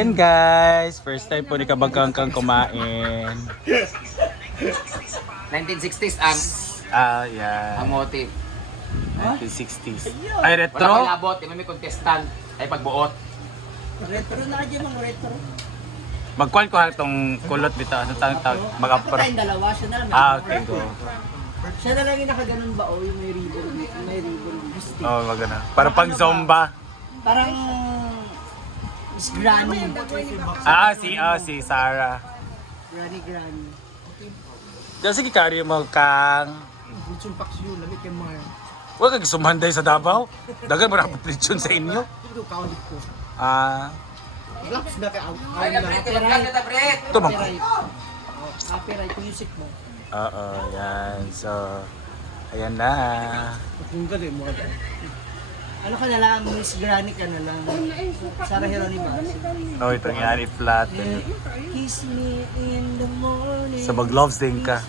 And guys, first time po ni Kabagkangkang kumain. 1960s Yeah. ang motif. 1960s. Ay, Wala retro? kang labot, di may contestant ay pagbuot. Retro na dyan mga retro. Magkuhan ko itong kulot dito. Ano tawag? Ako Mag-upper. tayong dalawa, siya na lang. Okay, go. Siya na lang yung nakaganon ba o yung may ribbon dito. May ribbon dito. Oh, magana. Para pang zomba. Parang Miss Granny. Si Sarah. Granny. Diyan sige kari mo kang... Lechon paksiw, lamig yung mga. Huwag kang sumanday sa Davao. Dagan mo na lechon sa inyo. Ito, kaulit ko. Relax na ka. Ay, Brit, tulad ka, Brit! Ito bang? Copyright music mo. Oo, yan. So, ayan na. Kung galing mo ka. Ano ka na lang, Miss Granny ka na lang. Sarah Heronima. No, ito nga ni flat. Kiss me in the morning. So, mag-loves din ka.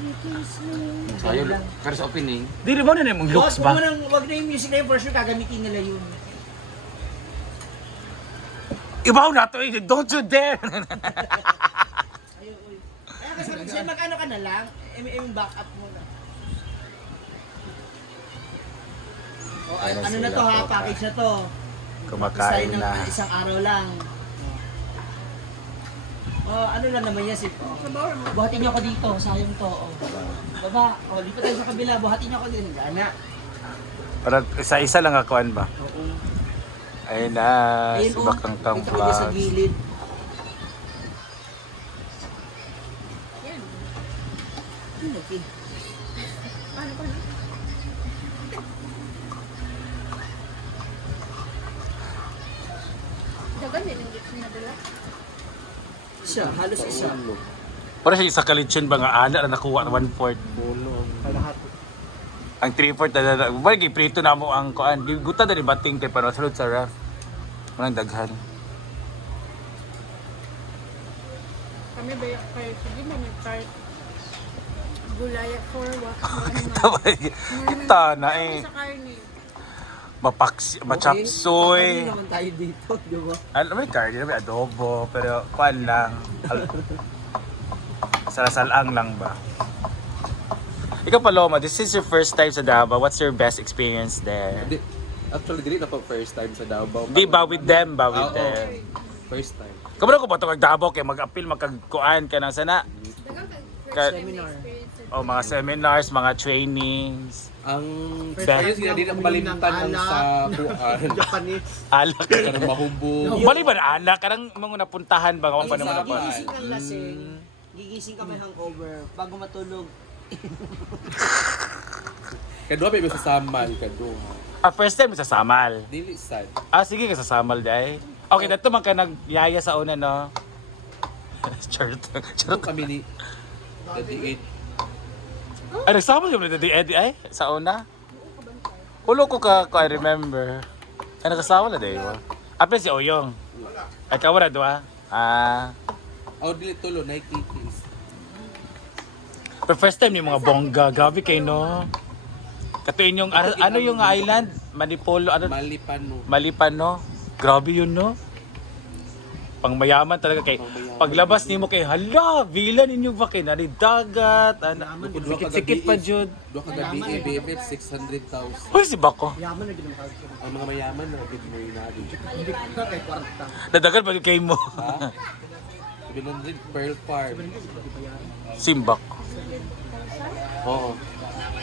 So, yun, first opening. Di rin mo na yung looks ba? Wag na yung music na yun, for sure gagamitin nila yun. Ibaw na to eh. Don't you dare! Ayun, uy. Kaya kasi mag-ano ka na lang, back up mo na. O, Ano ano na sila to ha, po, package na to. Kumakain Design ng na. isang araw lang. Ano lang naman yan, buhatin niyo ako dito, sayang to. Baba, lipat tayo sa kabila, buhatin niyo ako dito. Gana. Parang isa-isa lang akuan ba? Oo. Ayun na. Si Bakangkang Ito ko sa Vlogs. gilid. Okay. Dagan din yung lips na dala. Isa, halos isa. Para siya isa kalitsyon ba nga ana na nakuha 1/4. Kalahat. Ang 3/4 na bagay prito na mo ang kuan. Guta na rin bating kay para sulod sa ref. Walang daghan. Kami ba yung kayo? Sige mo may tart. Gulaya for what? Kita na eh. Sa karne. Machapsoy. Ano naman tayo dito, di ba? Ano may carne, may adobo, pero kuan lang. Salasalang lang ba? Ikaw Paloma, this is your first time sa Davao. What's your best experience there? Actually, dili na po first time sa Davao. Di ba with them, ba with Oo. them? First time. Kamano ko ba ito kag Davao kay mag-appeal, magkagkuan ka na sana? Dagan Ka- Seminar. O mga seminars, mga trainings, Ang First experience time nga, di na ko malimutan uminom ng ang sa kuan. Japanese. alak. Karang mahubog. Bali ba na alak? Karang mga napuntahan ba? Kung paano mo Isa napuntahan? pa. Gigising kang lasing, gigising ka may hangover, bago matulog. Kadua pa iba sa Samal, kadua. First time sa Samal. Dili sad. Sige ka sa Samal day. Okay, dato man ka nagyaya sa una no. Charot. Ito kami ni 38. Ay, nagsamal yung ni Eddie ay sa una. Hulo ko ka I remember. Ay nagkasama na day. Ape si Oyong. Ay kawala doa. Oh, dili tulo, Nike is. Pero first time yung mga bongga, grabe kayo no. Katuin yung ano yung island, Manipolo, ano Malipano. Malipano. Grabe yun no. Pangmayaman talaga kay paglabas nimo kay hala, villa ninyo ba kay nari dagat, ano, sikit-sikit pa jud. Dua ka gabi, BFF 600,000. Hoy si Bako. Yaman na ginang kagyo. Ang mga mayaman na gid mo inadi. Hindi ka kay kwarta. Dadagan pa kay mo. Ha? 700 Pearl Farm. Simbak. Oo.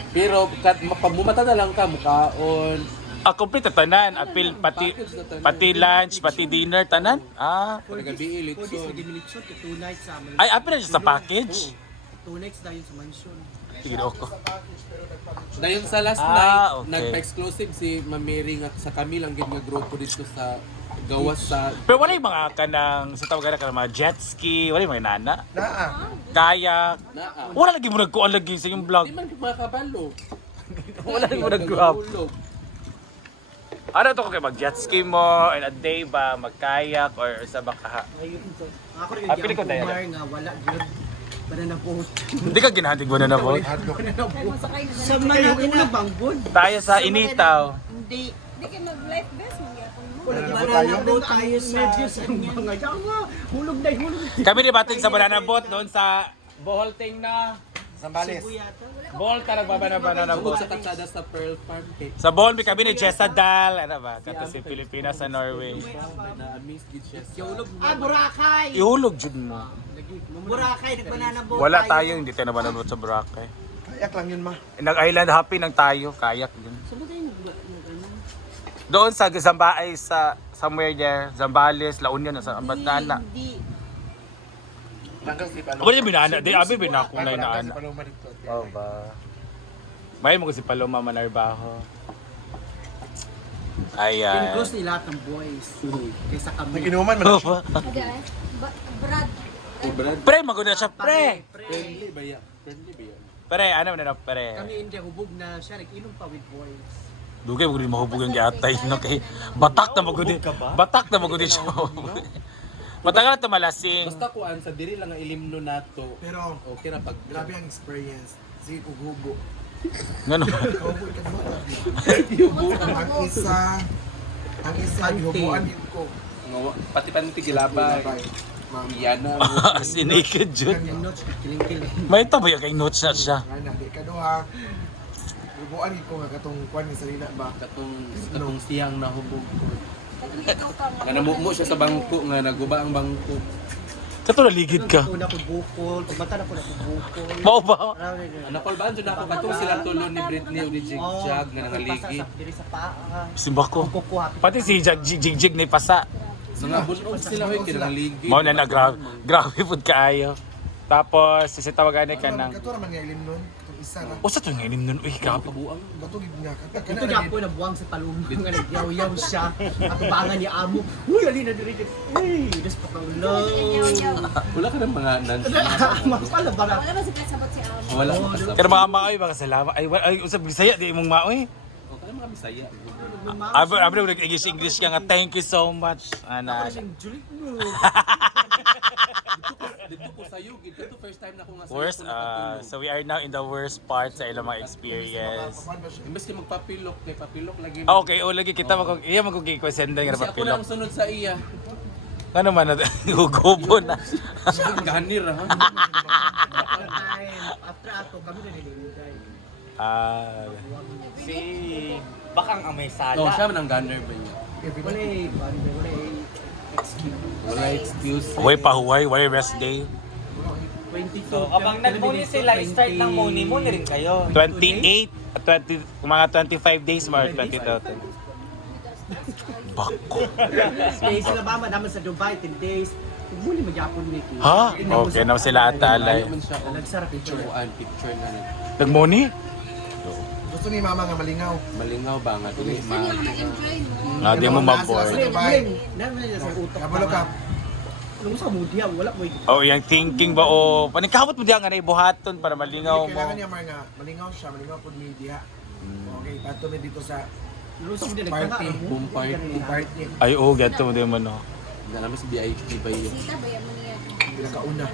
Pero pag mumata na lang ka, mukaon. Complete na tanan, apil pati lunch, pati dinner tanan. Gabi, Pwede sa litson. Gimilitsot, 2 nights sa Manila. Ay apil na siya sa package. 2 nights dahil sa mansion. Sige ko. Dayon sa last Ah, night, okay. nagpa-exclusive si Mamiri nga sa Camille ang gid nga grupo dito sa gawas sa Pero wala yung mga kanang sa tawagan ka mga jet ski, wala yung mga nana. Kayak. naa. Wala lagi mo nagkuan lagi sa yung vlog. Di man makabalo. Wala mo nag-grab. Ano to ko kay mag jet ski mo and a day ba mag-kayak or sa baka. Ayun to. Ako rin Pili ko tayo. nga wala gyud. Banana boat. Hindi ka ginahantig mo na na boat. Banana boat. Masakay na Sa Manila bang boat? Tayo sa Initaw. Hindi. Hindi kayo mag-life vest. Magyapon mo. Banana boat tayo sa... Hulog na, hulog na. Kami ni batin sa banana boat doon sa Bohol Ting na. Sambales. Bohol ta nagbabana-banana Bukod boat. sa kalsada sa Pearl Farm cake. Sa Bohol may kami ni Jessa Dal. Ano ba? Kato si Pilipinas sa Norway. Na-miss gid siya sa... Boracay! Ihulog jud mo. Boracay, nag-banana boat Wala tayo, hindi tayo nabanana boat sa Boracay. Kayak lang yun ma. Nag-island hopping lang tayo, kayak din. Saan ba tayo nag-ano? Doon sa Zambales, sa somewhere there, Zambales, La Union, sa Ambatana. Hindi. Ako niya binana, di abi binakunay na ana. Oh ba. May mo si Paloma Manarbaho. Ayan. Close ni lahat ng boys. Kaysa kami. Naginuman man. Brad. Pre, maguna siya, pre. Friendly ba yan? Friendly ba yan? Pre, ano man na pre? Kami hindi hubog na siya, nag-inom pa with boys. Dugay mo din mahubog yung giatay no kay batak na magudi. Batak na magudi siya. Matagal na tumalasing. Basta kuan sa diri lang nga ilimno nato. Pero, Okay na pag grabe ang experience. Sige, kugubo. Ngano? Ang isa, hihubuan din ko. pati paniti gilabay. Iyan na. As in naked jud. Yung notes, kiling-kiling. May tabo yung kay notes na siya. Nga na, di ka doha. Hihubuan din ko nga katong kwan ni Sarina ba? Katong siyang nahubog. Ikaw ka. Nga namumo siya sa bangko nga naguba ang bangko. Kato naligid ka. Una ko bukol, pagmata na ko na ko bukol. Mao ba? Nakolbaan dyan ako katong sila tulon ni Britney o ni Jig Jag nga nangaligi. Diri sa paa. Simba ko. Kukuha. Pati si Jig ni pasa. Nangabunog sila hoy kinangaligi. Mao na grabe. Grabe pud kaayo. Tapos si tawagan ka nang Kato naman nga ilim nun. Itong isa na. usa to nga inim nun. Uy, grabe. Kabuang. Bato gid nga. Ito niya po nabuwang sa palumang nga nagyaw-yaw siya. At bangan ni amo. Uy, alina diri diri. Uy, das pa kang low. Wala ka ng mga nan. Mapala ba na? Wala ba si kasabot si Amo? Wala ka kasama. Pero mga maoy baka salamat. Ay usab Bisaya di imong maoy. O kaya mga Bisaya. Abro nag-English ka nga. Thank you so much. Ana. Julie mo. Dito ko sayo gid kato first time na ako nga sayo. Worst, so we are now in the worst part sa ilang mga experience. Imbes kay magpapilok kay papilok lagi. Ah, okay, o lagi kita iya magkugi-questionan nga Kasi ako papilok. lang sunod sa iya. Ano man na gugubo na. Ganir ha. After ato, kami na nililingay. Ah, Si Bakang ang may sala. Oh, siya man ang ganir ba niya? Wala excuse. Wala excuse. huway pa huway, wala rest day. 22. So, kapag nag-muni sila, start ng muni rin kayo. 28, 20, mga 25 days, mga 20,000. Bako. Stay sila ba naman sa Dubai 10 days. Muli magyapon ni Ki. Ha? Okay na sila atalay. Ayaw man siya. Nagsarap Picture ito. one, picture na nag. Nagmuni? Gusto ni mama nga malingaw. Malingaw ba nga dili Saan yung mag-enjoy mo? Ah, di mo maboard. Naman nila sa utak. Kabalo ka. Nung sa mudiya, wala mo ito. Oh, yung thinking ba o panikabot mo diyan nga na ibuhaton para malingaw mo. Kailangan niya mar nga malingaw siya, malingaw po media. Okay, pato na dito sa Lusog din Party. Home party. party. Ay, oo, gato mo din mo no. Na namin sa VIP ba yun? Sita ba yan mo niya? Pinakauna.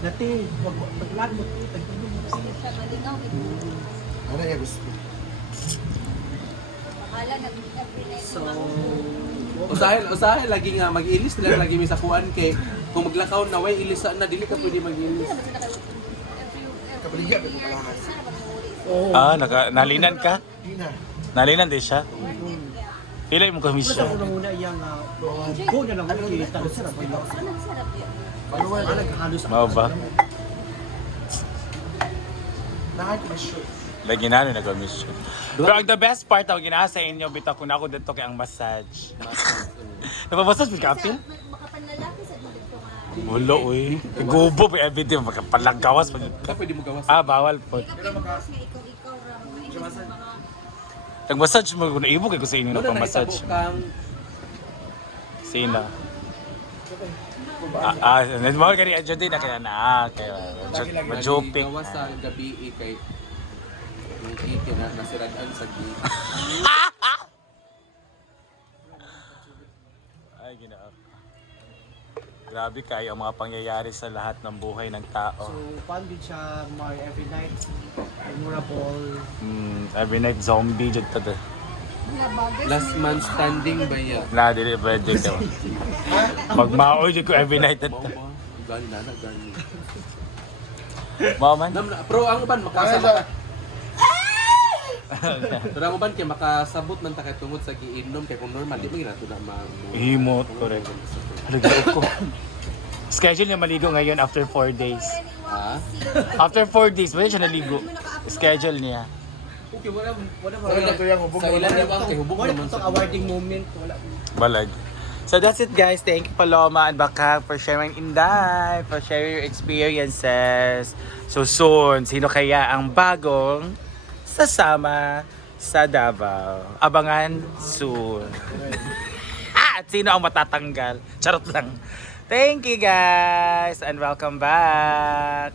Dati, wag paglag mo ito. Sita, malingaw. Ano niya gusto? Bahala, nag-every night. So, Usahay lagi nga mag-ilis nila lagi may sakuan kay kung maglakaw na way ilisa na dili ka pwede mag-ilis. Kabaligya, pero kailangan. oh. Ah, nalinan ka? Di na. Nalinan din siya. Pila mo Basta komisyon. una iyang go na lang ulit. Tapos sarap ba yun? Ano sarap yan? Follower. Naghalos Mao ba? Nakakamisyon. Lagi na rin nag-komisyon. Pero ang the best part ako ginawa sa inyo, bitaw ko na ako dito kay ang massage. Napamassage mo ka, Apil? Makapanlalaki sa dito nga. Wala, uy. Gubo pa everything, makapalagawas. Ka pwede mo gawas. Ah, bawal po. Kapag-post nga ikaw ra. Maingay sa mga... Nag-massage mo, kung naibog ko sa inyo na Ano na pang-massage. kang Sino? Mahal ka rin adyo din na kaya na. Kaya, ma-joping. gawas sa gabi kay yung kiki na nasiraan sa gate. Ay, ginoo. Grabe kayo ang mga pangyayari sa lahat ng buhay ng tao. So, fun din siya every night. Memorable. Every night zombie dyan tada. Last man standing ba ya? Na, dili pwede ka. Magmaoy dyan ko every night. Mao ba? Gani na gani. Mao man? Pero ang uban makasabot. Pero ang uban kay makasabot man ta kay tungod sa giinom kay kung normal di man ginato na Himot, correct. Halagay ko. Schedule niya maligo ngayon after 4 days. Ha? After 4 days, ba siya naligo? Schedule niya. Okay, wala Sa ilan na ba kay hubog naman sa awarding moment. Wala. Balag. So that's it guys. Thank you Paloma and Bakag for sharing Inday, for sharing your experiences. So soon, sino kaya ang bagong sasama sa Davao? Abangan soon. At sino ang matatanggal? Charot lang. Thank you guys and welcome back.